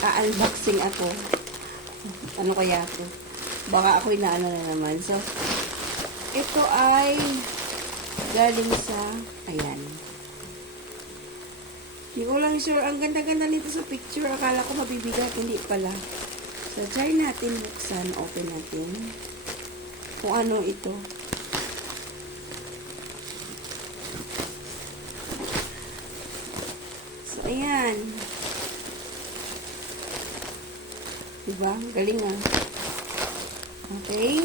unboxing ako. Ano kaya to? Baka ako'y naano na naman. So, ito ay galing sa, ayan. Hindi ko lang sure. Ang ganda-ganda nito sa picture. Akala ko mabibigat. Hindi pala. So, try natin buksan. Open natin. Kung ano ito. So, ayan. Diba? Galing ah. Okay.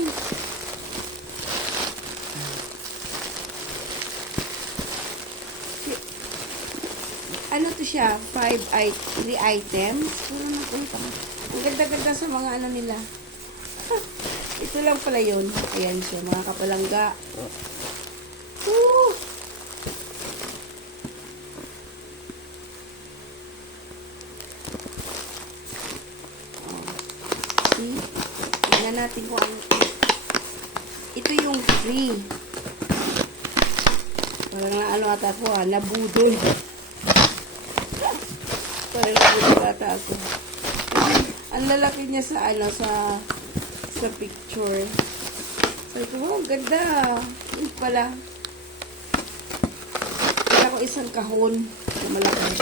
Ano to siya? 3 items. Puro na ito. Ang ganda-ganda sa mga ano nila. Ito lang pala yun. Ayan siya. Mga kapalangga. Woo! See? Tingnan natin kung ano. Ito yung free. Parang na ano ata ko ha. Nabudol. Parang nabudol ata ako. Ang lalaki niya sa ano, sa picture. Sabi ko, oh, ganda. Yun pala. Kaya ko isang kahon. So, malaki.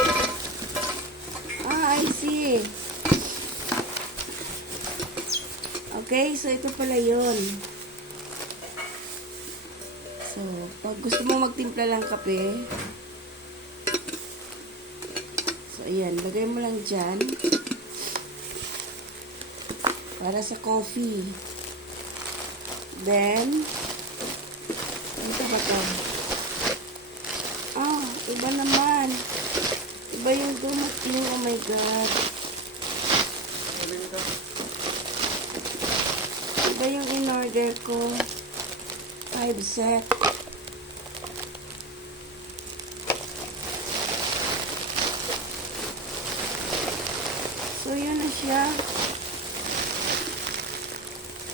I see. Okay, so ito pala yun. So, pag gusto mo magtimpla ng kape, so, ayan, lagay mo lang dyan. Para sa coffee. Then, ito ba ito? Ah, iba naman. Iba yung dumating. Oh my God. Iba yung in-order ko. 5 set. So, yun na siya.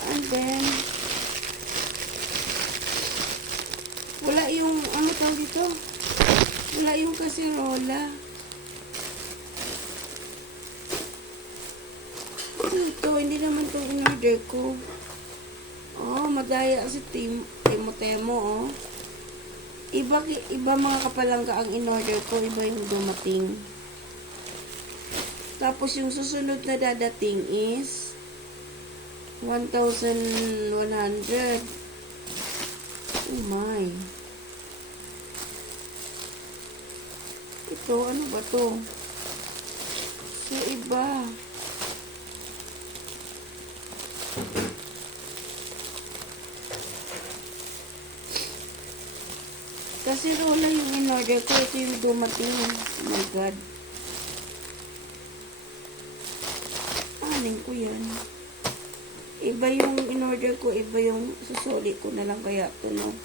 And then, wala yung, ano tawag dito? Wala yung kasirola. Ito, hindi naman itong in-order ko. Oh, madaya si Temo, oh. Iba mga kapalangga ang in-order ko, iba yung dumating. Tapos yung susunod na dadating is 1,100. Oh my. Ito, ano ba to? So, iba. Kasi rola yung in-order ko. Ito yung dumating. Oh my God. Aling ko yan. Iba yung in-order ko, iba yung susuli ko na lang kaya ito, no?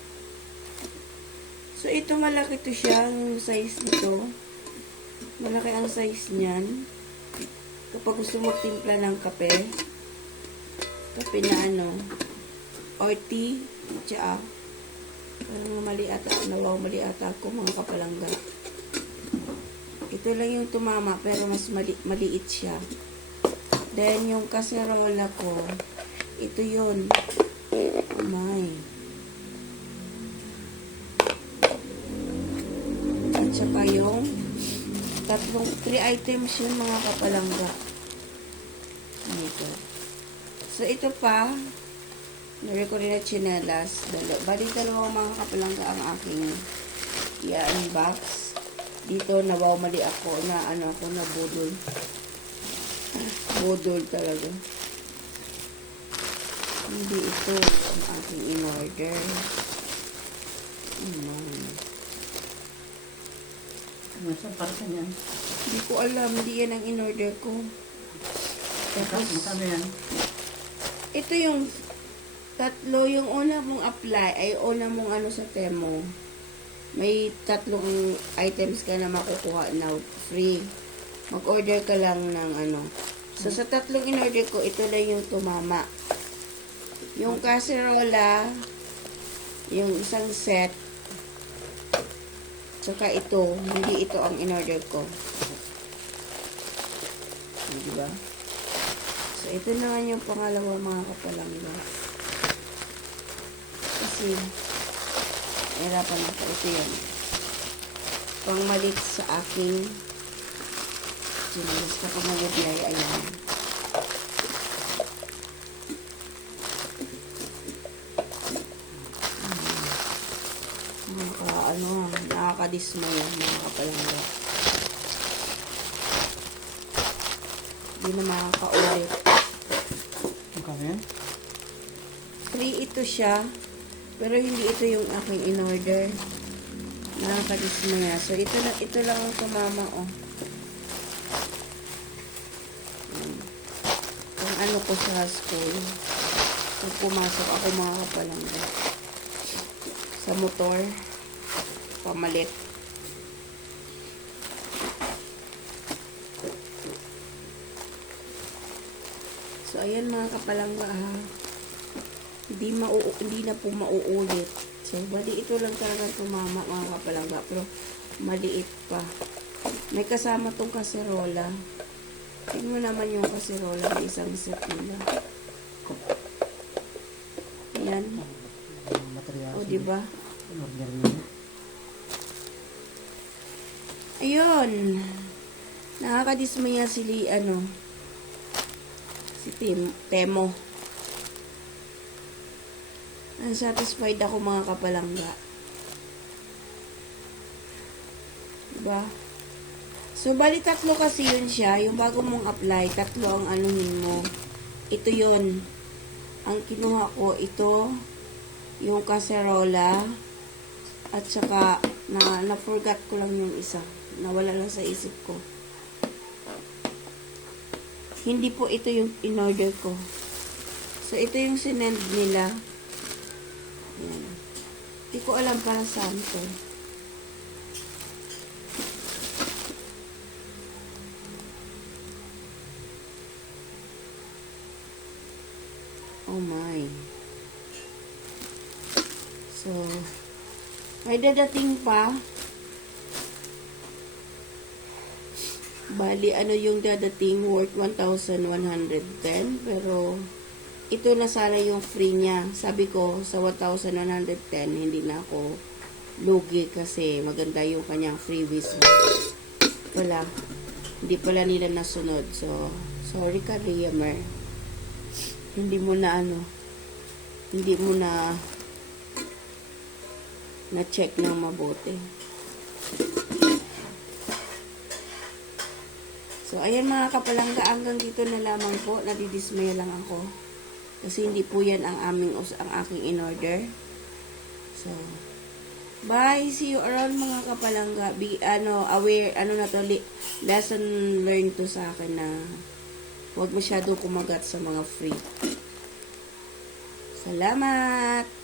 So, ito malaki to siya, yung size nito. Malaki ang size niyan. Kapag gusto mo timpla ng kape na ano, or tea, tsaa. Parang mali ata, mali ata ako, mga kapalangga. Ito lang yung tumama, pero mas maliit siya. Then, yung kaserola ko, ito yun. Oh my. At saka yung 3 items yun, mga kapalangga. Ito. So, ito pa, nari ko rin na chinelas. Bali, dalawang mga kapalangga ang aking i-unbox. Dito, mali ako na ano ako, na budol. Budol talaga. Hindi ito ang aking in-order. Nasa parka niyan. Hindi ko alam. Hindi yan ang in-order ko. Tapos, yan. ito yung tatlo. Yung una mong apply, ay una mong ano sa Temo. May 3 items ka na makukuha na free. Mag-order ka lang ng ano. So, sa 3 in-order ko, ito lang yung tumama. Yung casserola, yung isang set, tsaka ito, hindi ito ang in-order ko. di ba? So, ito naman yung pangalawa mga kapalangga. Kasi, hirapan na pa. Ito yun. Pangmalit sa aking chinelas na pamagabiyay. Ayan. Nakakadismaya mga kapalangga. Hindi na makakaulit. Okay. Free ito siya, pero hindi ito yung aking in-order. Nakakadismaya. So, ito lang ang tumama, oh. Kung ano ko sa school. Kung pumasok ako mga kapalangga. Sa motor. Pamalit. So, ayan mga kapalangga, ha. Hindi na po mauulit. So, bali ito lang talaga tumama mga kapalangga. Pero, maliit pa. May kasama tong kaserola. Tingnan mo naman yung kaserola ng isang set nila. Ayan. Material. O, diba? Order niya. Ayun. Nakakadismaya si Temo. Unsatisfied ako mga kapalangga. Diba? So, bali 3 kasi yun siya. Yung bago mong apply, 3 ang anuhin mo. Ito yun. Ang kinuha ko, ito, yung kaserola, at saka, na-forgot ko lang yung isa. Nawala lang sa isip ko. Hindi po ito yung in-order ko. So, ito yung sinend nila. Ayan. Hindi ko alam para saan to. Oh my. So, may dadating pa. Bali, ano yung dadating worth 1,110. Pero, ito na sana yung free niya. Sabi ko, sa 1,110, hindi na ako lugi kasi maganda yung kanyang freebies. Wala. Hindi pala nila nasunod. So, sorry ka, Liamer. Hindi mo na na-check ng mabuti. So, ayan mga kapalangga, hanggang dito na lamang po. Nadidismaya lang ako. Kasi hindi po yan ang aking in-order. So, bye! See you around mga kapalangga. Aware, na to, lesson learned to sa akin na huwag masyado kumagat sa mga free. Salamat!